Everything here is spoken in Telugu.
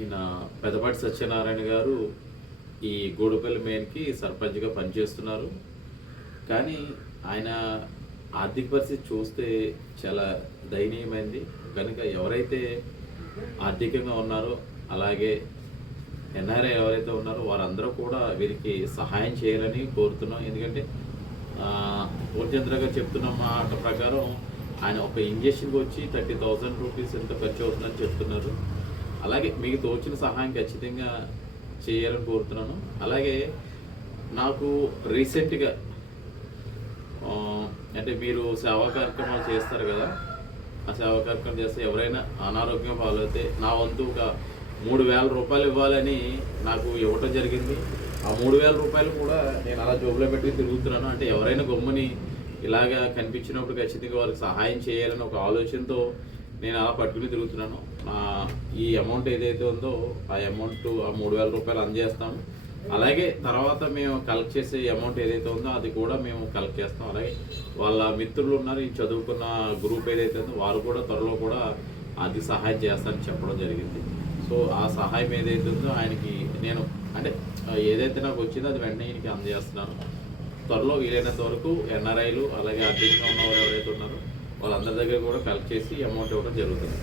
ఈయన పెదపాటి సత్యనారాయణ గారు ఈ గూడపల్లి మెయిన్కి సర్పంచ్గా పనిచేస్తున్నారు. కానీ ఆయన ఆర్థిక పరిస్థితి చూస్తే చాలా దయనీయమైంది. కనుక ఎవరైతే ఆర్థికంగా ఉన్నారో, అలాగే ఎన్ఆర్ఐ ఎవరైతే ఉన్నారో వారందరూ కూడా వీరికి సహాయం చేయాలని కోరుతున్నాం. ఎందుకంటే పూర్ణచంద్ర గారు చెప్తున్న మాట ప్రకారం ఆయన ఒక ఇంజక్షన్కి వచ్చి 30,000 రూపీస్ ఎంత ఖర్చు అవుతుందని చెప్తున్నారు. అలాగే మీకు తోచిన సహాయం ఖచ్చితంగా చేయాలని కోరుతున్నాను. అలాగే నాకు రీసెంట్గా అంటే మీరు సేవా కార్యక్రమాలు చేస్తారు కదా, ఆ సేవా కార్యక్రమం చేస్తే ఎవరైనా అనారోగ్యం పాలైతే నా వంతు ఒక 3,000 రూపాయలు ఇవ్వాలని నాకు ఇవ్వటం జరిగింది. ఆ 3,000 రూపాయలు కూడా నేను అలా జోబులో పెట్టి తిరుగుతున్నాను. అంటే ఎవరైనా గమ్ముని ఇలాగా కనిపించినప్పుడు ఖచ్చితంగా వారికి సహాయం చేయాలని ఒక ఆలోచనతో నేను అలా పట్టుకుని తిరుగుతున్నాను. ఈ అమౌంట్ ఏదైతే ఉందో ఆ అమౌంట్ ఆ 3,000 రూపాయలు అందజేస్తాము. అలాగే తర్వాత మేము కలెక్ట్ చేసే అమౌంట్ ఏదైతే ఉందో అది కూడా మేము కలెక్ట్ చేస్తాం. అలాగే వాళ్ళ మిత్రులు ఉన్నారు, ఈ చదువుకున్న గ్రూప్ ఏదైతే ఉందో వారు కూడా త్వరలో కూడా ఆర్థిక సహాయం చేస్తారని చెప్పడం జరిగింది. సో ఆ సహాయం ఏదైతే ఉందో ఆయనకి నేను అంటే ఏదైతే నాకు వచ్చిందో అది వెంటనే ఈయనకి అందజేస్తున్నాను. త్వరలో వీలైనంత వరకు ఎన్ఆర్ఐలు అలాగే ఆర్థికంగా ఉన్నవారు ఎవరైతే ఉన్నారో వాళ్ళందరి దగ్గర కూడా కలెక్ట్ చేసి అమౌంట్ ఇవ్వడం జరుగుతుంది.